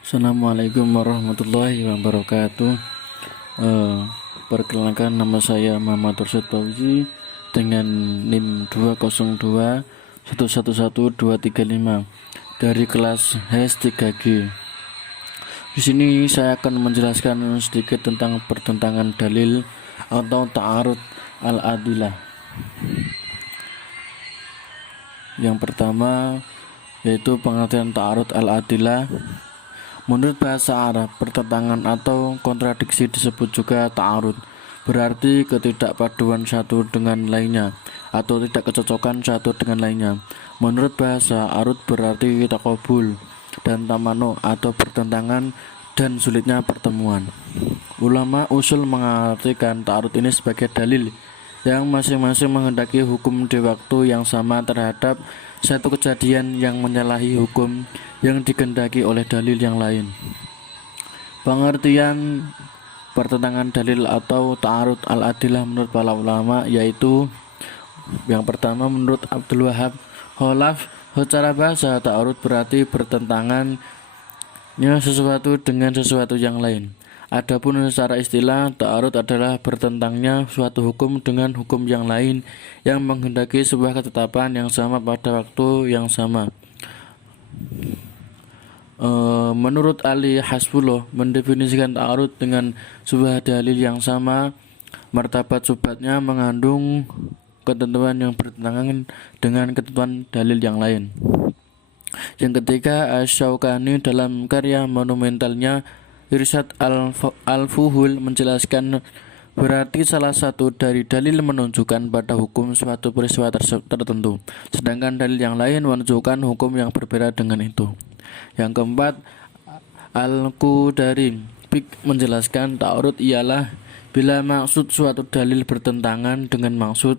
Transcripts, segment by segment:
Assalamualaikum warahmatullahi wabarakatuh. Eh, Perkenalkan, nama saya Muhammad Rosyad Fauzi dengan NIM 202111235 dari kelas HES 3G. Di sini saya akan menjelaskan sedikit tentang pertentangan dalil atau ta'arud al-adilah. Yang pertama yaitu pengertian ta'arud al-adilah. Menurut bahasa Arab, pertentangan atau kontradiksi disebut juga ta'arud, berarti ketidakpaduan satu dengan lainnya atau tidak kecocokan satu dengan lainnya. Menurut bahasa arud berarti takobul dan tamano atau pertentangan dan sulitnya pertemuan. Ulama usul mengartikan ta'arud ini sebagai dalil yang masing-masing menghendaki hukum di waktu yang sama terhadap satu kejadian yang menyalahi hukum yang dikehendaki oleh dalil yang lain. Pengertian pertentangan dalil atau ta'arud al-adilah menurut para ulama yaitu yang pertama, menurut Abdul Wahab Khalaf, secara bahasa ta'arud berarti bertentangannya sesuatu dengan sesuatu yang lain. Adapun secara istilah, ta'arud adalah bertentangnya suatu hukum dengan hukum yang lain yang menghendaki sebuah ketetapan yang sama pada waktu yang sama. Menurut Ali Hasbullah mendefinisikan ta'arud dengan sebuah dalil yang sama, martabat subhatnya mengandung ketentuan yang bertentangan dengan ketentuan dalil yang lain. Yang ketiga, Asy-Syaukani dalam karya monumentalnya Irsyad al-Fuhul menjelaskan berarti salah satu dari dalil menunjukkan pada hukum suatu peristiwa tertentu, sedangkan dalil yang lain menunjukkan hukum yang berbeda dengan itu. Yang keempat, Al-Qudari menjelaskan ta'arud ialah bila maksud suatu dalil bertentangan dengan maksud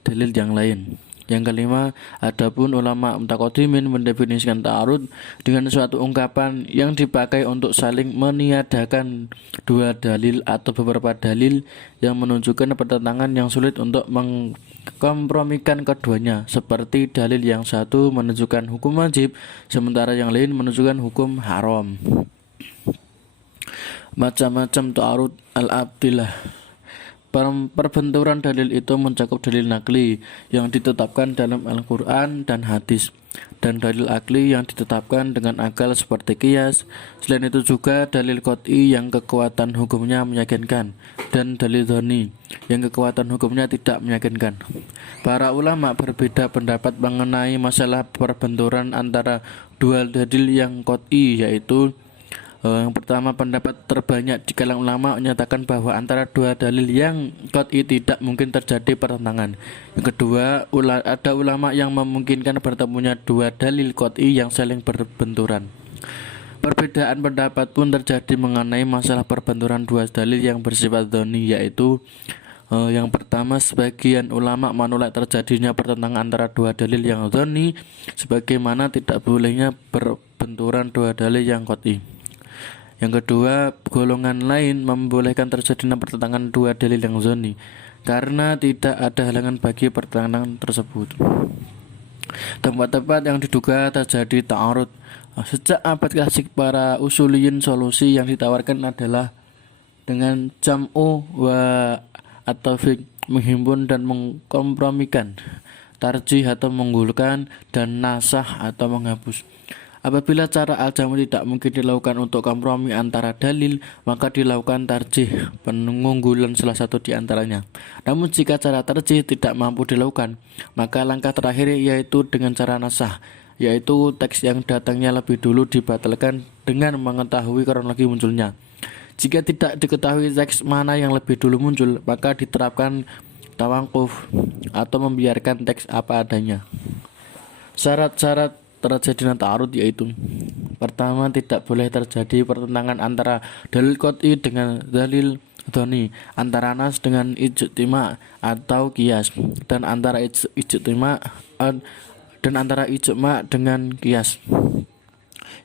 dalil yang lain. Yang kelima, adapun ulama mutaqaddimin mendefinisikan ta'arud dengan suatu ungkapan yang dipakai untuk saling meniadakan dua dalil atau beberapa dalil yang menunjukkan pertentangan yang sulit untuk mengkompromikan keduanya, seperti dalil yang satu menunjukkan hukum wajib sementara yang lain menunjukkan hukum haram. Macam-macam ta'arud al-abdilah. Perbenturan dalil itu mencakup dalil nakli yang ditetapkan dalam Al-Quran dan hadis, dan dalil akli yang ditetapkan dengan akal seperti qiyas. Selain itu juga dalil qot'i yang kekuatan hukumnya meyakinkan, dan dalil dhoni yang kekuatan hukumnya tidak meyakinkan. Para ulama berbeda pendapat mengenai masalah perbenturan antara dua dalil yang qot'i, yaitu yang pertama, pendapat terbanyak di kalangan ulama menyatakan bahwa antara dua dalil yang qot'i tidak mungkin terjadi pertentangan. Yang kedua, ada ulama yang memungkinkan bertemunya dua dalil qot'i yang saling berbenturan. Perbedaan pendapat pun terjadi mengenai masalah perbenturan dua dalil yang bersifat dhoni, yaitu yang pertama, sebagian ulama menolak terjadinya pertentangan antara dua dalil yang dhoni, sebagaimana tidak bolehnya berbenturan dua dalil yang qot'i. Yang kedua, golongan lain membolehkan terjadinya pertentangan dua dalil yang dhoni karena tidak ada halangan bagi pertentangan tersebut. Tempat-tempat yang diduga terjadi ta'arud sejak abad klasik, para usuliyin solusi yang ditawarkan adalah dengan jam'u wa at-tawfiq, menghimpun dan mengkompromikan, tarjih atau mengunggulkan, dan nasah atau menghapus. Apabila cara al-jamu tidak mungkin dilakukan untuk kompromi antara dalil, maka dilakukan tarjih, pengunggulan salah satu di antaranya. Namun jika cara tarjih tidak mampu dilakukan, maka langkah terakhir yaitu dengan cara nasah, yaitu teks yang datangnya lebih dulu dibatalkan dengan mengetahui kronologi munculnya. Jika tidak diketahui teks mana yang lebih dulu muncul, maka diterapkan tawakuf atau membiarkan teks apa adanya. Syarat-syarat terjadinya ta'arud yaitu: pertama, tidak boleh terjadi pertentangan antara dalil qot'i dengan dalil dhoni, antara nas dengan ijtima atau qiyas, dan antara ijtima dengan qiyas.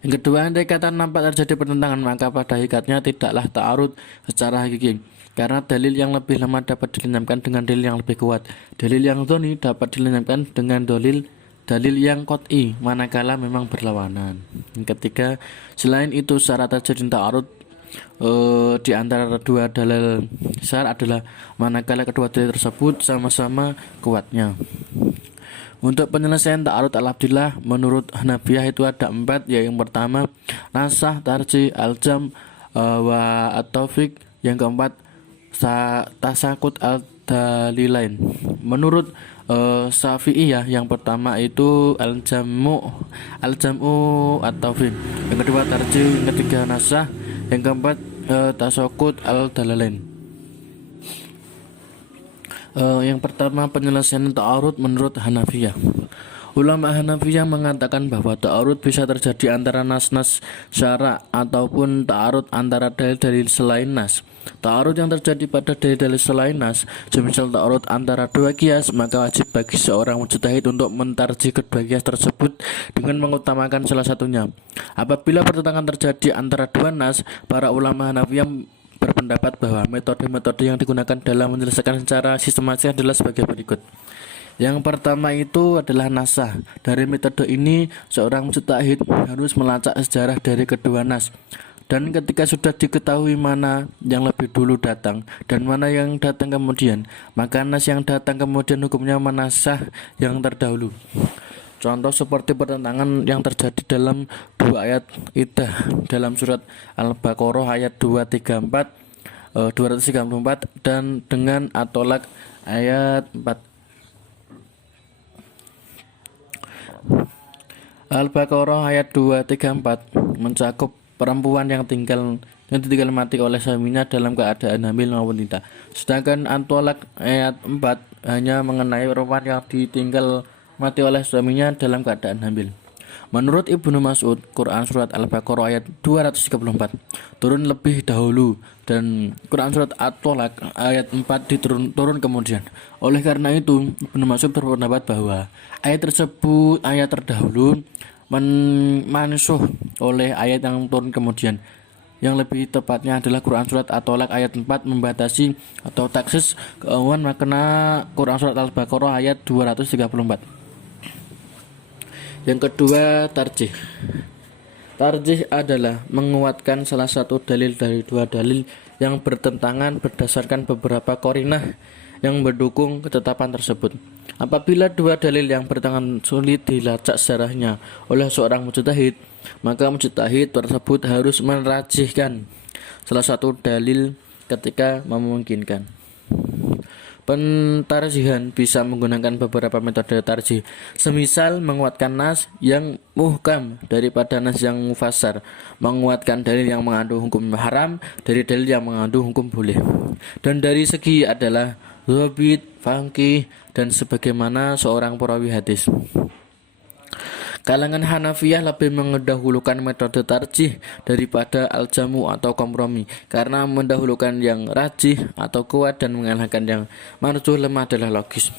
Yang kedua, andai kata nampak terjadi pertentangan, maka pada hakikatnya tidaklah ta'arud secara hakiki, karena dalil yang lebih lemah dapat dilenyapkan dengan dalil yang lebih kuat. Dalil yang dhoni dapat dilenyapkan dengan dalil dalil yang qot'i manakala memang berlawanan. Yang ketiga, selain itu syarat terjadi ta'arud di antara dua dalil syar adalah manakala kedua dalil tersebut sama-sama kuatnya. Untuk penyelesaian ta'arud al-abdillah menurut Hanafiyah itu ada 4, yaitu yang pertama nasah, tarjih, aljam, wa at-taufiq. Yang keempat tasakut al-dalilain. Menurut Syafi'iyah yang pertama itu al-jam'u at-taufiq. Yang kedua tarjih, yang ketiga nasah, yang keempat tasakut al-dalilain. Yang pertama penyelesaian ta'arud menurut Hanafiyah. Ulama Hanafiyah mengatakan bahwa ta'arud bisa terjadi antara nas-nas syara' ataupun ta'arud antara dalil-dalil selain nas. Ta'arud yang terjadi pada dalil-dalil selain nas, semisal ta'arud antara dua qiyas, maka wajib bagi seorang mujtahid untuk mentarjih kedua qiyas tersebut dengan mengutamakan salah satunya. Apabila pertentangan terjadi antara dua nas, para ulama Hanafiyah berpendapat bahwa metode-metode yang digunakan dalam menyelesaikan secara sistematis adalah sebagai berikut. Yang pertama itu adalah nasah. Dari metode ini, seorang mujtahid harus melacak sejarah dari kedua nas. Dan ketika sudah diketahui mana yang lebih dulu datang dan mana yang datang kemudian, maka nas yang datang kemudian hukumnya menasah yang terdahulu. Contoh seperti pertentangan yang terjadi dalam dua ayat iddah dalam surat Al-Baqarah ayat 234 dan dengan At-Tolak ayat 4. Al-Baqarah ayat 234 mencakup perempuan yang ditinggal mati oleh suaminya dalam keadaan hamil maupun tidak. Sedangkan At-Tolak ayat 4 hanya mengenai perempuan yang ditinggal mati oleh suaminya dalam keadaan hamil. Menurut Ibnu Mas'ud, Quran surat Al-Baqarah ayat 234 turun lebih dahulu dan Quran surat At-Tolak ayat 4 turun kemudian. Oleh karena itu, Ibnu Mas'ud berpendapat bahwa ayat tersebut ayat terdahulu mansuh oleh ayat yang turun kemudian. Yang lebih tepatnya adalah Quran surat At-Tolak ayat 4 membatasi atau taksis keumuman makna Quran surat Al-Baqarah ayat 234. Yang kedua, tarjih. Tarjih adalah menguatkan salah satu dalil dari dua dalil yang bertentangan berdasarkan beberapa qarinah yang mendukung ketetapan tersebut. Apabila dua dalil yang bertentangan sulit dilacak sejarahnya oleh seorang mujtahid, maka mujtahid tersebut harus merajihkan salah satu dalil ketika memungkinkan. Pentarjihan bisa menggunakan beberapa metode tarjih, semisal menguatkan nas yang muhkam daripada nas yang mufassar, menguatkan dalil yang mengandung hukum haram dari dalil yang mengandung hukum boleh. Dan dari segi adalah dhabit, faqih, dan sebagaimana seorang perawi hadis. Kalangan Hanafiyah lebih mendahulukan metode tarjih daripada al-jamu atau kompromi, karena mendahulukan yang rajih atau kuat dan mengalahkan yang marjuh lemah adalah logis.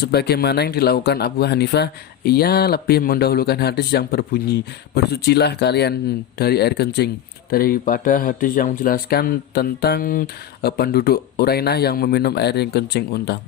Sebagaimana yang dilakukan Abu Hanifah, ia lebih mendahulukan hadis yang berbunyi bersucilah kalian dari air kencing daripada hadis yang menjelaskan tentang penduduk Urainah yang meminum air yang kencing unta.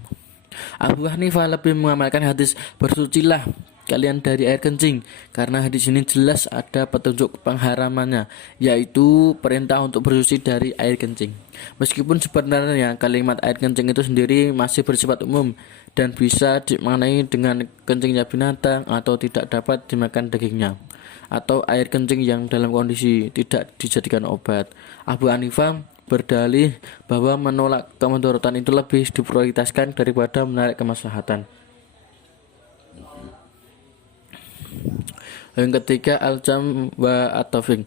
Abu Hanifah lebih mengamalkan hadis bersucilah kalian dari air kencing karena hadis ini jelas ada petunjuk pengharamannya, yaitu perintah untuk bersuci dari air kencing. Meskipun sebenarnya kalimat air kencing itu sendiri masih bersifat umum dan bisa dimaknai dengan kencingnya binatang atau tidak dapat dimakan dagingnya, atau air kencing yang dalam kondisi tidak dijadikan obat. Abu Hanifah berdalih bahwa menolak kemudaratan itu lebih diprioritaskan daripada menarik kemaslahatan. Yang ketiga, al-jam wa at-taufiq.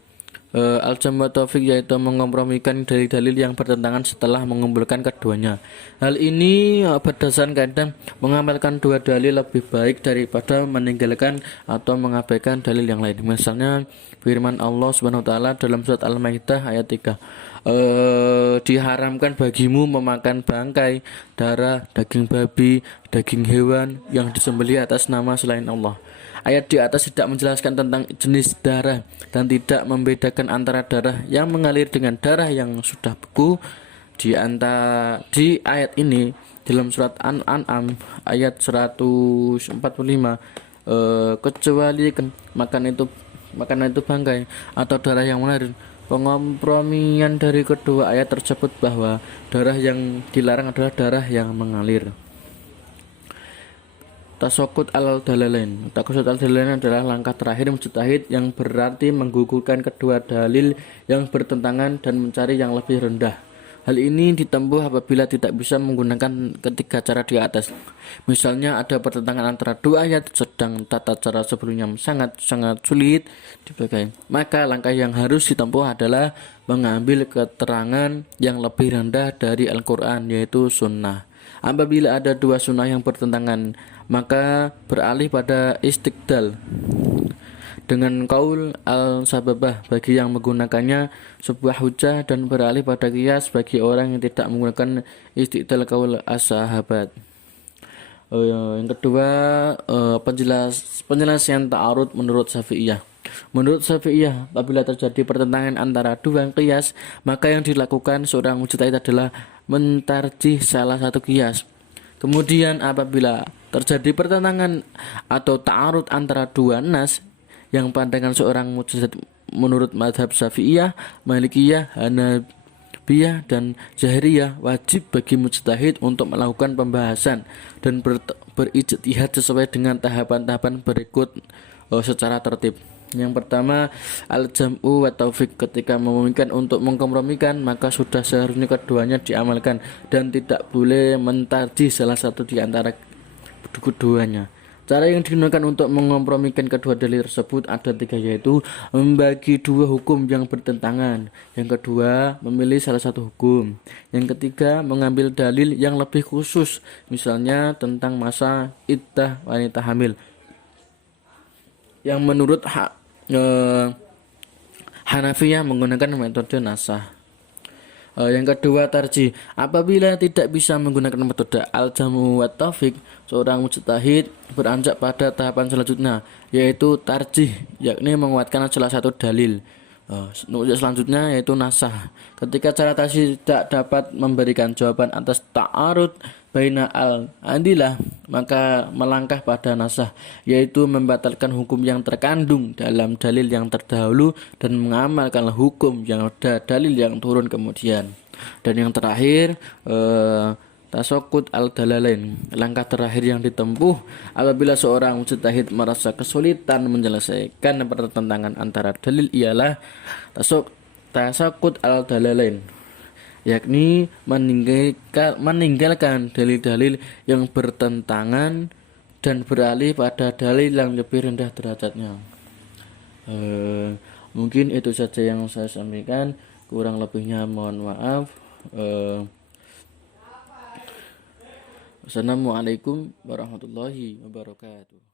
Al-jam wa at-taufiq yaitu mengkompromikan dalil-dalil yang bertentangan setelah mengumpulkan keduanya. Hal ini berdasarkan kadang mengamalkan dua dalil lebih baik daripada meninggalkan atau mengabaikan dalil yang lain. Misalnya firman Allah Subhanahu wa taala dalam surat Al-Maidah ayat 3. Diharamkan bagimu memakan bangkai, darah, daging babi, daging hewan yang disembelih atas nama selain Allah. Ayat di atas tidak menjelaskan tentang jenis darah dan tidak membedakan antara darah yang mengalir dengan darah yang sudah beku. Di ayat ini dalam surat An-An'am ayat 145 kecuali makanan itu bangkai atau darah yang mengalir. Pengompromian dari kedua ayat tersebut bahwa darah yang dilarang adalah darah yang mengalir. Tasokut al-dalalain. Tasokut al-dalalain adalah langkah terakhir mujtahid yang berarti menggugurkan kedua dalil yang bertentangan dan mencari yang lebih rendah. Hal ini ditempuh apabila tidak bisa menggunakan ketiga cara di atas. Misalnya ada pertentangan antara dua ayat sedang tata cara sebelumnya sangat sulit dipakai. Maka langkah yang harus ditempuh adalah mengambil keterangan yang lebih rendah dari Al-Quran, yaitu sunnah. Apabila ada dua sunnah yang bertentangan, maka beralih pada istiqdal dengan qaul al-sababah bagi yang menggunakannya sebuah hujah, dan beralih pada qiyas bagi orang yang tidak menggunakan istiqdal qaul as-sahabat. Yang kedua, penjelasan ta'arud menurut Syafi'iyah. Menurut Syafi'iyah, apabila terjadi pertentangan antara dua qiyas, maka yang dilakukan seorang mujtahid adalah mentarjih salah satu qiyas. Kemudian apabila terjadi pertentangan atau ta'arud antara dua nas, yang pandangan seorang mujtahid menurut mazhab Syafi'iyah, Malikiyah, Hanabiyah, dan Zahiriyah, wajib bagi mujtahid untuk melakukan pembahasan dan berijtihad sesuai dengan tahapan-tahapan berikut secara tertib. Yang pertama, al-jam'u wa taufiq. Ketika memungkinkan untuk mengkompromikan, maka sudah seharusnya keduanya diamalkan dan tidak boleh mentarjih salah satu di antara keduanya. Cara yang digunakan untuk mengkompromikan kedua dalil tersebut ada tiga, yaitu membagi dua hukum yang bertentangan. Yang kedua, memilih salah satu hukum. Yang ketiga, mengambil dalil yang lebih khusus, misalnya tentang masa iddah wanita hamil, yang menurut Hanafiyah menggunakan metode nasah. Yang kedua, tarjih. Apabila tidak bisa menggunakan metode al-jamu wa taufiq, seorang mujtahid beranjak pada tahapan selanjutnya, yaitu tarjih, yakni menguatkan salah satu dalil. Selanjutnya yaitu nasah. Ketika cara tarjih tidak dapat memberikan jawaban atas ta'arud baina al-adilah, maka melangkah pada nasah, yaitu membatalkan hukum yang terkandung dalam dalil yang terdahulu dan mengamalkan hukum yang ada dalil yang turun kemudian. Dan yang terakhir, tasokut al-dalalain. Langkah terakhir yang ditempuh apabila seorang mujtahid merasa kesulitan menyelesaikan pertentangan antara dalil ialah tasokut al-dalalain, yakni meninggalkan dalil-dalil yang bertentangan dan beralih pada dalil yang lebih rendah derajatnya. Mungkin itu saja yang saya sampaikan, kurang lebihnya mohon maaf. Wassalamualaikum warahmatullahi wabarakatuh.